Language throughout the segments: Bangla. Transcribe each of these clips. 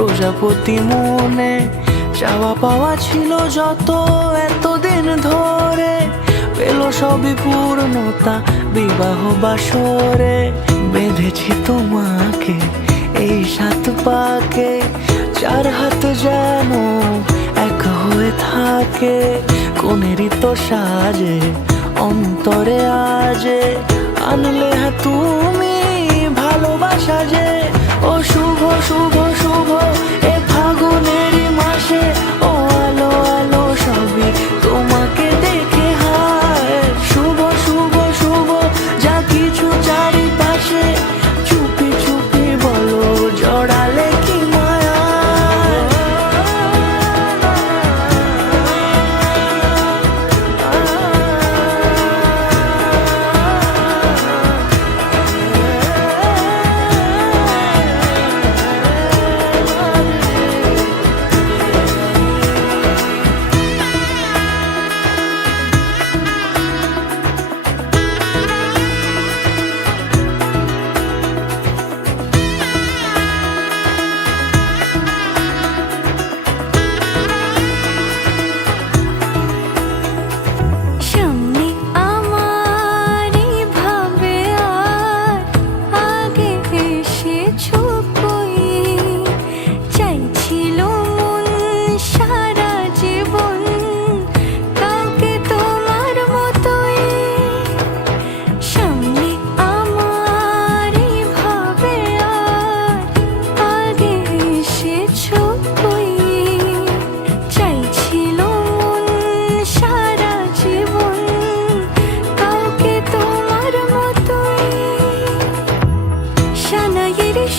প্রজাপতি মনে চাওয়া পাওয়া ছিল যত এতদিন ধরে, পেল সবই পূর্ণতা বিবাহ বাসরে। বেঁধেছি তোমাকে এই 7 পাকে, 4 হাত যেন এক হয়ে থাকে। কোনেরই তো সাজে অন্তরে আজে, আনলে তুমি ভালোবাসা যে। ও শুভ শুভ শুভ এ ফাগুনেরই মাসে, ও আলো আলো সবই তোমাকে দেখে হায়। শুভ শুভ শুভ যা কিছু চারিপাশে, চুপি চুপি বলো জড়ালে কি মায়া।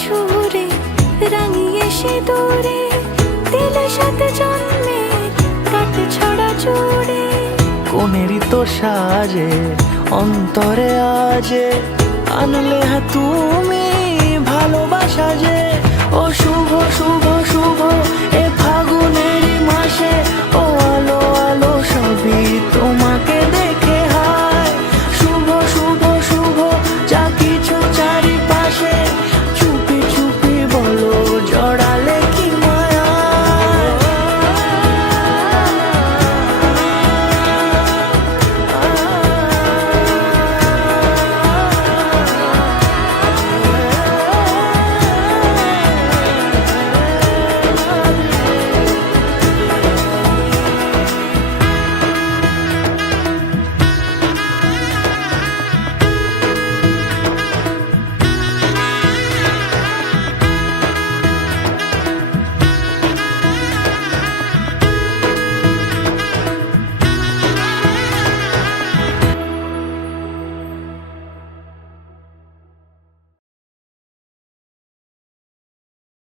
সুরে রাঙিয়ে সে দূরে দিলে 7 জন্মের কাট ছড়া জুড়ে। কোনেরই তো সাজে অন্তরে আজে, আনলে তুমি ভালোবাসা যে। ও শুভ শুভ শুভ এ